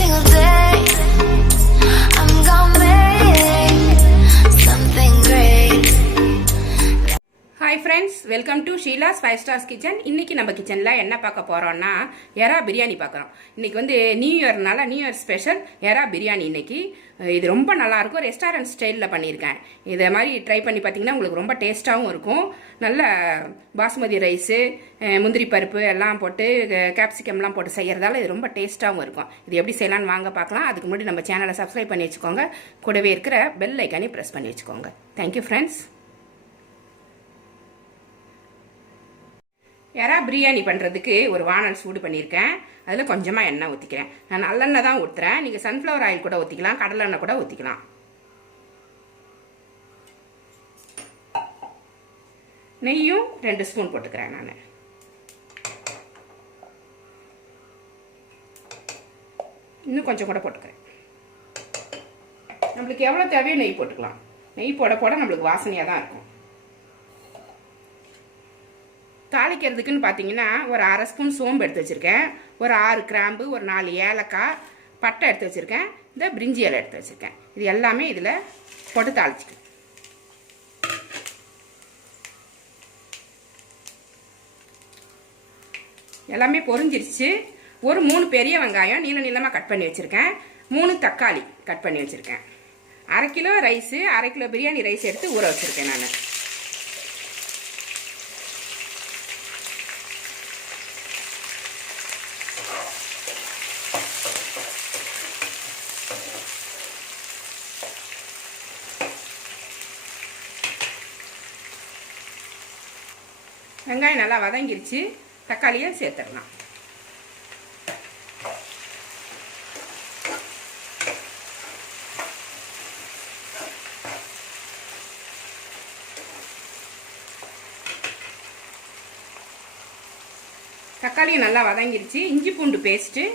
single day. I'm gonna make something great. Hi friends, welcome to Sheila's 5 Stars Kitchen. இன்னைக்கு நம்ம கிச்சன்ல என்ன பார்க்க போறோம்னா எறா பிரியாணி பார்க்கறோம். இன்னைக்கு வந்து நியூ இயர்னால நியூ இயர் ஸ்பெஷல் எறா பிரியாணி. இன்னைக்கு இது ரொம்ப நல்லா இருக்கும். ரெஸ்டாரன்ட் ஸ்டைல்ல பண்ணியிருக்கேன். இதை மாதிரி ட்ரை பண்ணி பார்த்தீங்கன்னா உங்களுக்கு ரொம்ப டேஸ்டாகவும் இருக்கும். நல்ல பாஸ்மதி ரைஸு, முந்திரி பருப்பு எல்லாம் போட்டு கேப்சிகம்லாம் போட்டு செய்யறதால இது ரொம்ப டேஸ்டாகவும் இருக்கும். இது எப்படி செய்யலாம்னு வாங்க பார்க்கலாம். அதுக்கு முன்னாடி நம்ம சேனலை சப்ஸ்கிரைப் பண்ணி வச்சுக்கோங்க. கூடவே இருக்கிற பெல் ஐக்கானே ப்ரெஸ் பண்ணி வச்சுக்கோங்க. Thank you friends. எறா பிரியாணி பண்ணுறதுக்கு ஒரு வானல் சூடு பண்ணியிருக்கேன். அதில் கொஞ்சமாக எண்ணெய் ஊற்றிக்கிறேன். நான் நல்லெண்ணெய் தான் ஊற்றுறேன். நீங்கள் சன்ஃப்ளவர் ஆயில் கூட ஊற்றிக்கலாம், கடலெண்ணெய் கூட ஊற்றிக்கலாம். நெய்யும் 2 ஸ்பூன் போட்டுக்கிறேன். நான் இன்னும் கொஞ்சம் கூட போட்டுக்கிறேன். நம்மளுக்கு எவ்வளோ தேவையோ நெய் போட்டுக்கலாம். நெய் போட போட நம்மளுக்கு வாசனையாக தான் இருக்கும். தாளிக்கிறதுக்குன்னு பார்த்தீங்கன்னா ஒரு 1/2 ஸ்பூன் சோம்பு எடுத்து வச்சுருக்கேன். ஒரு 6 கிராம்பு, ஒரு 4 ஏலக்காய், பட்டை எடுத்து வச்சுருக்கேன். இந்த பிரிஞ்சி இலை எடுத்து வச்சுருக்கேன். இது எல்லாமே இதில் போட்டு தாளிச்சிக்கேன். எல்லாமே பொரிஞ்சிருச்சு. ஒரு 3 பெரிய வெங்காயம் நீள நீளமாக கட் பண்ணி வச்சுருக்கேன். 3 தக்காளி கட் பண்ணி வச்சுருக்கேன். 1/2 kilo rice, 1/2 kilo biryani rice எடுத்து ஊற வச்சுருக்கேன். நான் வெங்காயம் நல்லா வதங்கிருச்சு. தக்காளியை சேர்த்துடலாம். தக்காளியும் நல்லா வதங்கிருச்சு. இஞ்சி பூண்டு பேஸ்ட்டு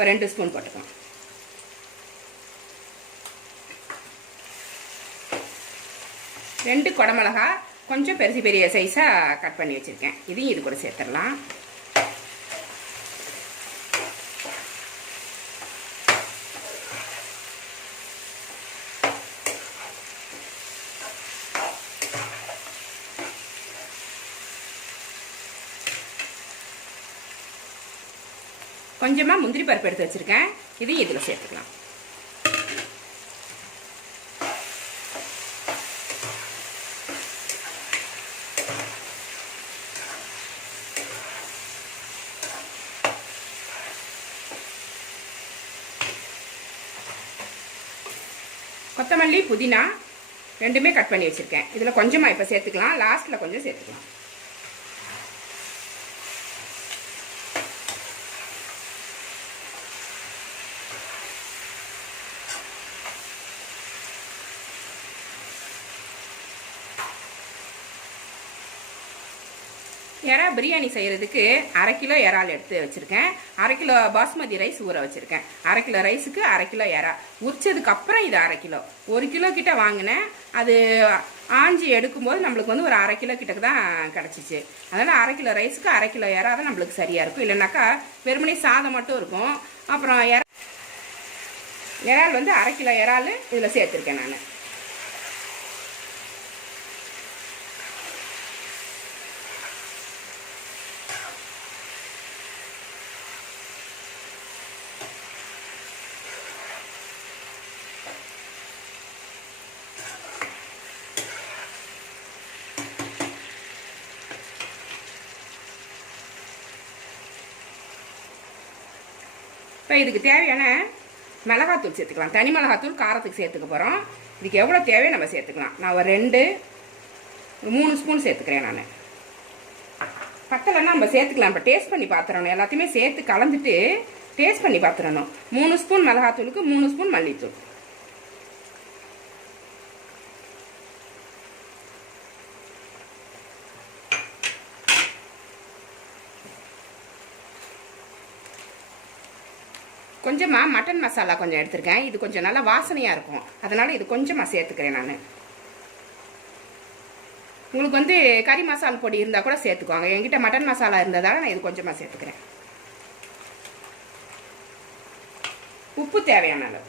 ஒரு 2 ஸ்பூன் போட்டுக்கலாம். 2 குடமிளகா கொஞ்சம் பெரிய சைஸாக கட் பண்ணி வச்சுருக்கேன். இதையும் இது கூட சேர்த்துடலாம். கொஞ்சமாக முந்திரி பருப்பு எடுத்து வச்சுருக்கேன். இதையும் இதில் சேர்த்துக்கலாம். கொத்தமல்லி, புதினா ரெண்டுமே கட் பண்ணி வச்சுருக்கேன். இதில் கொஞ்சமாக இப்போ சேர்த்துக்கலாம். லாஸ்ட்டில் கொஞ்சம் சேர்த்துக்கலாம். எறா பிரியாணி செய்கிறதுக்கு 1/2 கிலோ இறால் எடுத்து வச்சுருக்கேன். 1/2 கிலோ பாஸ்மதி ரைஸ் ஊற வச்சுருக்கேன். 1/2 கிலோ ரைஸுக்கு 1/2 கிலோ எறா உரிச்சதுக்கப்புறம் இது 1/2 கிலோ. 1 கிலோ கிட்ட வாங்கினேன். அது ஆஞ்சி எடுக்கும்போது நம்மளுக்கு வந்து ஒரு 1/2 கிலோ கிட்டக்கு தான் கிடச்சிச்சு. அதனால் 1/2 கிலோ ரைஸுக்கு 1/2 கிலோ எறா தான் நம்மளுக்கு சரியாக இருக்கும். இல்லைனாக்கா வெறுமனே சாதம் மட்டும் இருக்கும். அப்புறம் இறால் வந்து 1/2 கிலோ இறால் இதில் சேர்த்துருக்கேன். நான் இப்போ இதுக்கு தேவையான மிளகாத்தூள் சேர்த்துக்கலாம். தனி மிளகாத்தூள் காரத்துக்கு சேர்த்துக்க போகிறோம். இதுக்கு எவ்வளோ தேவையோ நம்ம சேர்த்துக்கலாம். நான் ஒரு 3 ஸ்பூன் சேர்த்துக்கிறேன். நான் பத்தலைன்னா நம்ம சேர்த்துக்கலாம். இப்போ டேஸ்ட் பண்ணி பார்த்துடணும். எல்லாத்தையுமே சேர்த்து கலந்துட்டு டேஸ்ட் பண்ணி பார்த்துடணும். 3 ஸ்பூன் மிளகாத்தூளுக்கு 3 ஸ்பூன் மல்லித்தூள். கொஞ்சமாக மட்டன் மசாலா கொஞ்சம் எடுத்துருக்கேன். இது கொஞ்சம் நல்லா வாசனையாக இருக்கும். அதனால் இது கொஞ்சமாக சேர்த்துக்கிறேன். நான் உங்களுக்கு வந்து கறி மசாலா பொடி இருந்தால் கூட சேர்த்துக்குவாங்க. என்கிட்ட மட்டன் மசாலா இருந்ததால் நான் இது கொஞ்சமாக சேர்த்துக்கிறேன். உப்பு தேவையான அளவு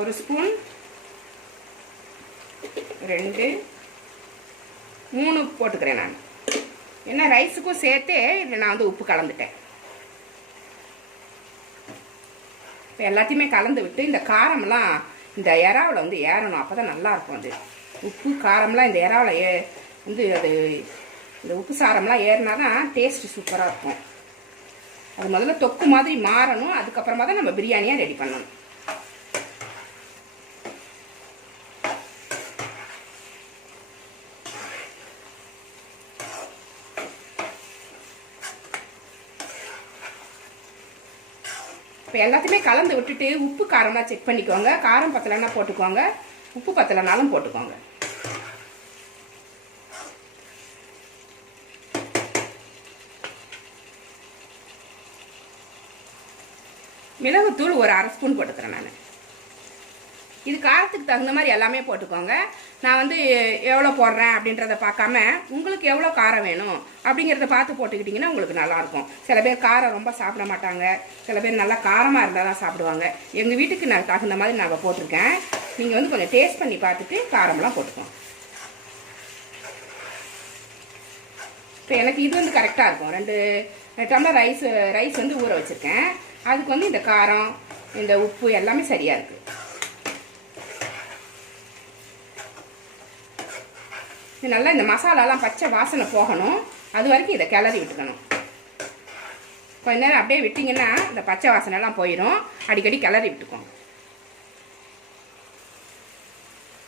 1 ஸ்பூன் 2 3 போட்டுக்கிறேன் நான். ஏன்னா ரைஸுக்கும் சேர்த்தே இதில் நான் வந்து உப்பு கலந்துட்டேன். இப்போ எல்லாத்தையுமே கலந்து விட்டு இந்த காரம்லாம் இந்த இறாவில் வந்து ஏறணும். அப்போ தான் நல்லாயிருக்கும். அது உப்பு காரம்லாம் இந்த இறாவில் வந்து அது இந்த உப்பு சாரம்லாம் ஏறினா தான் டேஸ்ட்டு சூப்பராக இருக்கும். அது முதல்ல தொக்கு மாதிரி மாறணும். அதுக்கப்புறமா தான் நம்ம பிரியாணியாக ரெடி பண்ணணும். இப்போ எல்லாத்தையுமே கலந்து விட்டுட்டு உப்பு காரம்லாம் செக் பண்ணிக்கோங்க. காரம் பத்தலைன்னா போட்டுக்கோங்க, உப்பு பத்தலைனாலும் போட்டுக்கோங்க. மிளகுத்தூள் ஒரு 1/2 ஸ்பூன் போட்டுக்கிறேன் நான். இது காரத்துக்கு தகுந்த மாதிரி எல்லாமே போட்டுக்கோங்க. நான் வந்து எவ்வளோ போடுறேன் அப்படின்றத பார்க்காம உங்களுக்கு எவ்வளோ காரம் வேணும் அப்படிங்கிறத பார்த்து போட்டுக்கிட்டிங்கன்னா உங்களுக்கு நல்லாயிருக்கும். சில பேர் காரம் ரொம்ப சாப்பிட மாட்டாங்க, சில பேர் நல்லா காரமாக இருந்தால் தான் சாப்பிடுவாங்க. எங்கள் வீட்டுக்கு நான் தகுந்த மாதிரி நான் போட்டிருக்கேன். நீங்கள் வந்து கொஞ்சம் டேஸ்ட் பண்ணி பார்த்துட்டு காரம்லாம் போட்டுக்கோங்க. இப்போ எனக்கு இது வந்து கரெக்டாக இருக்கும். 2 டம்ளர் ரைஸ் வந்து ஊற வச்சுருக்கேன். அதுக்கு வந்து இந்த காரம் இந்த உப்பு எல்லாமே சரியாக இருக்குது. நல்லா இந்த மசாலாலாம் பச்சை வாசனை போகணும். அது வரைக்கும் இதை கிளறி விட்டுக்கணும். கொஞ்ச நேரம் அப்படியே விட்டிங்கன்னா இந்த பச்சை வாசனைலாம் போயிடும். அடிக்கடி கிளறி விட்டுக்கோங்க.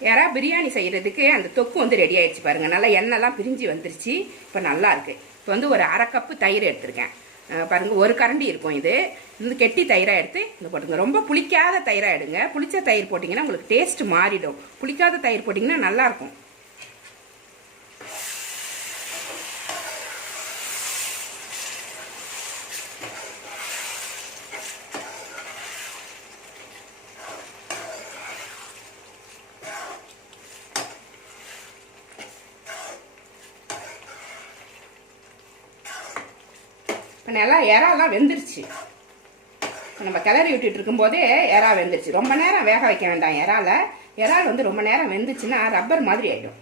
யாரா பிரியாணி செய்கிறதுக்கு அந்த தொக்கு வந்து ரெடி ஆயிடுச்சு பாருங்கள். நல்லா எண்ணெய்லாம் பிரிஞ்சு வந்துருச்சு. இப்போ நல்லா இருக்குது. இப்போ வந்து ஒரு 1/2 கப்பு தயிர் எடுத்திருக்கேன் பாருங்கள். 1 கரண்டி இருக்கும். இது வந்து கெட்டி தயிராக எடுத்து இந்த போட்டுங்க. ரொம்ப புளிக்காத தயிராக எடுங்க. புளிச்ச தயிர் போட்டிங்கன்னா உங்களுக்கு டேஸ்ட் மாறிடும். புளிக்காத தயிர் போட்டிங்கன்னா நல்லாயிருக்கும். நல்லா இறாலாம் வெந்துருச்சு. நம்ம கிளறி விட்டுட்டு இருக்கும்போதே இறா வெந்துருச்சு. ரொம்ப நேரம் வேக வைக்க வேண்டாம் இறால் வந்து ரொம்ப நேரம் வெந்துச்சுன்னா ரப்பர் மாதிரி ஆகிடும்.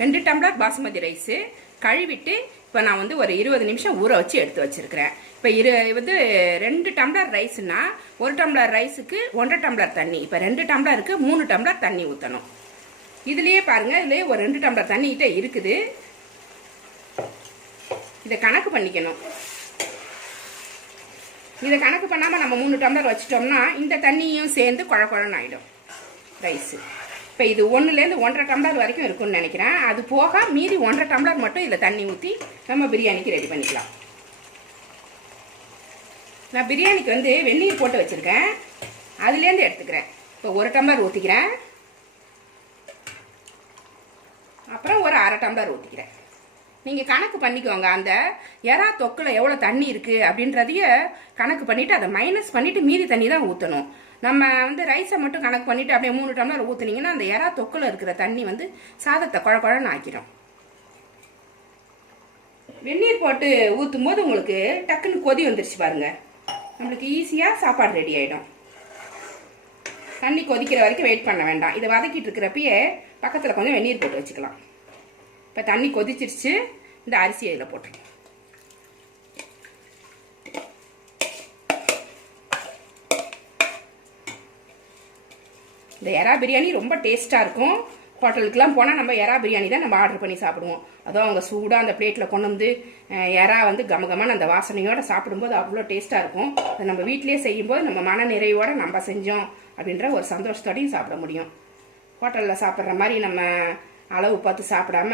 ரெண்டு டம்ளர் பாசுமதி ரைஸு கழுவிட்டு இப்போ நான் வந்து ஒரு 20 நிமிஷம் ஊற வச்சு எடுத்து வச்சுருக்கிறேன். இப்போ வந்து 2 டம்ளர் ரைஸுன்னா 1 டம்ளர் ரைஸுக்கு 1.5 டம்ளர் தண்ணி. இப்போ 2 டம்ளருக்கு 3 டம்ளர் தண்ணி ஊற்றணும். இதுலேயே பாருங்கள், இதுலேயே ஒரு 2 டம்ளர் தண்ணிக்கிட்ட இருக்குது. இதை கணக்கு பண்ணிக்கணும். இதை கணக்கு பண்ணாமல் நம்ம 3 டம்ளர் வச்சிட்டோம்னா இந்த தண்ணியும் சேர்ந்து குழ குழன்னு ஆகிடும் ரைஸு. இப்போ இது 1லேருந்து 1.5 டம்ளர் வரைக்கும் இருக்குன்னு நினைக்கிறேன். அது போக மீதி 1.5 டம்ளர் மட்டும் இதில் தண்ணி ஊற்றி நம்ம பிரியாணிக்கு ரெடி பண்ணிக்கலாம். நான் பிரியாணிக்கு வந்து வெந்நீர் போட்டு வச்சுருக்கேன். அதுலேருந்து எடுத்துக்கிறேன். இப்போ 1 டம்ளர் ஊற்றிக்கிறேன். அப்புறம் ஒரு 1/2 டம்ளர் ஊற்றிக்கிறேன். நீங்கள் கணக்கு பண்ணிக்கோங்க. அந்த எறா தொக்கில் எவ்வளோ தண்ணி இருக்குது அப்படின்றதைய கணக்கு பண்ணிவிட்டு அதை மைனஸ் பண்ணிவிட்டு மீதி தண்ணி தான் ஊற்றணும். நம்ம வந்து ரைஸை மட்டும் கணக்கு பண்ணிவிட்டு அப்படியே 3 டம்ளர் ஊற்றுனீங்கன்னா அந்த எறா தொக்கில் இருக்கிற தண்ணி வந்து சாதத்தை குழ குழன்னு ஆக்கிடும். வெந்நீர் போட்டு ஊற்றும் போது உங்களுக்கு டக்குன்னு கொதி வந்துருச்சு பாருங்கள். நம்மளுக்கு ஈஸியாக சாப்பாடு ரெடி ஆகிடும். தண்ணி கொதிக்கிற வரைக்கும் வெயிட் பண்ண வேண்டாம். இதை வதக்கிட்டு இருக்கிறப்பயே பக்கத்தில் கொஞ்சம் வெந்நீர் போட்டு வச்சுக்கலாம். இப்போ தண்ணி கொதிச்சிருச்சு. இந்த அரிசி இதில் போட்டுருக்கேன். இந்த எறா பிரியாணி ரொம்ப டேஸ்ட்டாக இருக்கும். ஹோட்டலுக்குலாம் போனால் நம்ம எறா பிரியாணி தான் நம்ம ஆர்டர் பண்ணி சாப்பிடுவோம். அதுவும் அவங்க சூடாக அந்த பிளேட்டில் கொண்டு வந்து எறா வந்து கமகமான அந்த வாசனையோடு சாப்பிடும்போது அவ்வளோ டேஸ்ட்டாக இருக்கும். அதை நம்ம வீட்டிலே செய்யும்போது நம்ம மன நிறைவோடு நம்ம செஞ்சோம் அப்படின்ற ஒரு சந்தோஷத்தோடையும் சாப்பிட முடியும். ஹோட்டலில் சாப்பிட்ற மாதிரி நம்ம அளவு பார்த்து சாப்பிடாம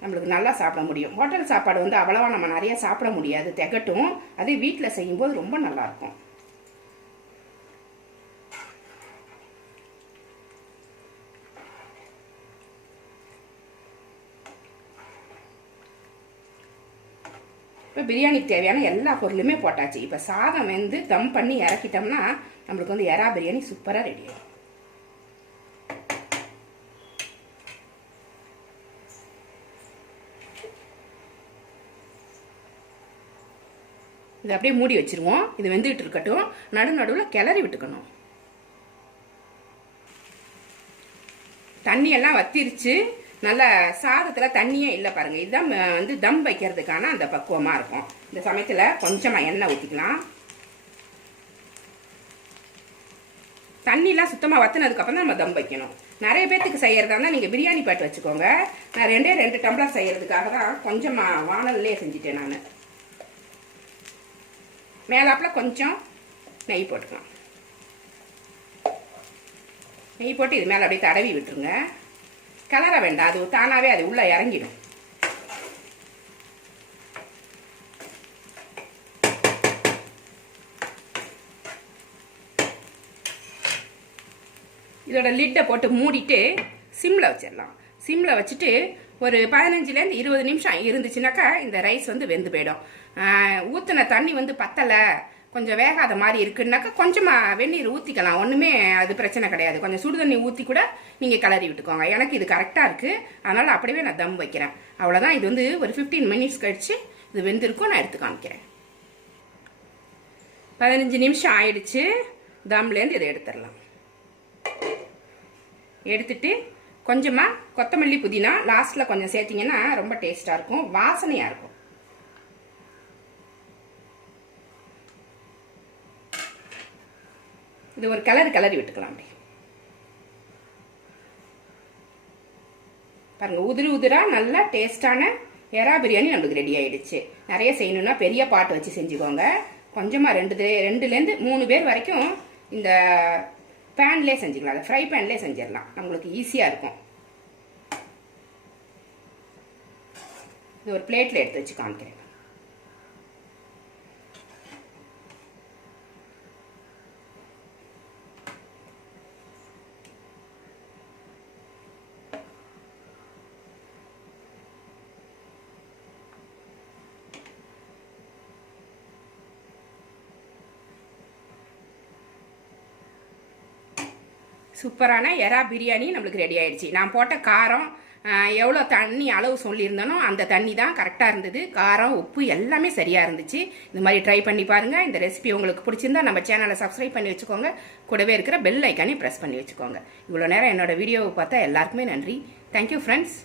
நம்மளுக்கு நல்லா சாப்பிட முடியும். ஹோட்டல் சாப்பாடு வந்து அவ்வளவா நம்ம நிறைய சாப்பிட முடியாது, திகட்டும். அதே வீட்டில் செய்யும்போது ரொம்ப நல்லாயிருக்கும். இப்போ பிரியாணிக்கு தேவையான எல்லா பொருளுமே போட்டாச்சு. இப்போ சாதம் வந்து தம் பண்ணி இறக்கிட்டோம்னா நம்மளுக்கு வந்து எறா பிரியாணி சூப்பராக ரெடி ஆகும். இதை அப்படியே மூடி வச்சிருவோம். இது வெந்துகிட்டு இருக்கட்டும். நடுவில் கிளறி விட்டுக்கணும். தண்ணியெல்லாம் வத்திருச்சு. நல்ல சாதத்தில் தண்ணியே இல்லை பாருங்க. இதுதான் வந்து தம் வைக்கிறதுக்கான அந்த பக்குவமாக இருக்கும். இந்த சமயத்தில் கொஞ்சமாக எண்ணெய் ஊற்றிக்கலாம். தண்ணிலாம் சுத்தமாக வத்தினதுக்கப்புறம் தான் நம்ம தம் வைக்கணும். நிறைய பேர்த்துக்கு செய்யறதா இருந்தால் நீங்கள் பிரியாணி பாட்டு வச்சுக்கோங்க. நான் 2 டம்ளர் செய்யறதுக்காக தான் கொஞ்சமாக வானல்லே செஞ்சுட்டேன். நான் மேலாப்பில் கொஞ்சம் நெய் போட்டுக்கலாம். நெய் போட்டு இது மேலே அப்படியே தடவி விட்டுருங்க. கிளற வேண்டாம், அது தானாகவே அது உள்ளே இறங்கிடும். இதோட லிட்டை போட்டு மூடிட்டு சிம்மில் வச்சிடலாம். சிம்மில் வச்சுட்டு ஒரு 15லேருந்து 20 நிமிஷம் இருந்துச்சுனாக்கா இந்த ரைஸ் வந்து வெந்து போயிடும். ஊற்றின தண்ணி வந்து பத்தலை, கொஞ்சம் வேகாத மாதிரி இருக்குன்னாக்கா கொஞ்சமாக வெந்நீர் ஊற்றிக்கலாம். ஒன்றுமே அது பிரச்சனை கிடையாது. கொஞ்சம் சுடு தண்ணி ஊற்றி கூட நீங்கள் கிளறி விட்டுக்கோங்க. எனக்கு இது கரெக்டாக இருக்குது, அதனால் அப்படியே நான் தம் வைக்கிறேன். அவ்வளோதான். இது வந்து ஒரு 15 மினிட்ஸ் கழிச்சு இது வெந்திருக்கும். நான் எடுத்து காமிக்கிறேன். 15 நிமிஷம் ஆயிடுச்சு. தம்லேருந்து இதை எடுத்துடலாம். எடுத்துட்டு கொஞ்சமாக கொத்தமல்லி புதினா லாஸ்ட்டில் கொஞ்சம் சேர்த்திங்கன்னா ரொம்ப டேஸ்ட்டாக இருக்கும், வாசனையாக இருக்கும். இது ஒரு கிளறி விட்டுக்கலாம். அப்படி பாருங்க, உதிரா நல்லா டேஸ்டான எறா பிரியாணி நம்மளுக்கு ரெடி ஆயிடுச்சு. நிறைய செய்யணும்னா பெரிய பாட்டு வச்சு செஞ்சுக்கோங்க. கொஞ்சமாக 2லேருந்து 3 பேர் வரைக்கும் இந்த பேன்லேயே செஞ்சுக்கலாம். அதை ஃப்ரை பேன்லேயே செஞ்சிடலாம். நம்மளுக்கு ஈஸியாக இருக்கும். இது ஒரு பிளேட்டில் எடுத்து வச்சு காமிக்கிறேன். சூப்பரான எறா பிரியாணி நம்மளுக்கு ரெடி ஆயிடுச்சு. நான் போட்ட காரம் எவ்வளோ தண்ணி அளவு சொல்லியிருந்தனோ அந்த தண்ணி தான் கரெக்டாக இருந்தது. காரம் உப்பு எல்லாமே சரியாக இருந்துச்சு. இந்த மாதிரி ட்ரை பண்ணி பாருங்கள். இந்த ரெசிபி உங்களுக்கு பிடிச்சிருந்தா நம்ம சேனலை சப்ஸ்கிரைப் பண்ணி வச்சுக்கோங்க. கூடவே இருக்கிற பெல் ஐக்கானே ப்ரெஸ் பண்ணி வச்சுக்கோங்க. இவ்வளோ நேரம் என்னோட வீடியோவை பார்த்தா எல்லாருக்குமே நன்றி. Thank you friends.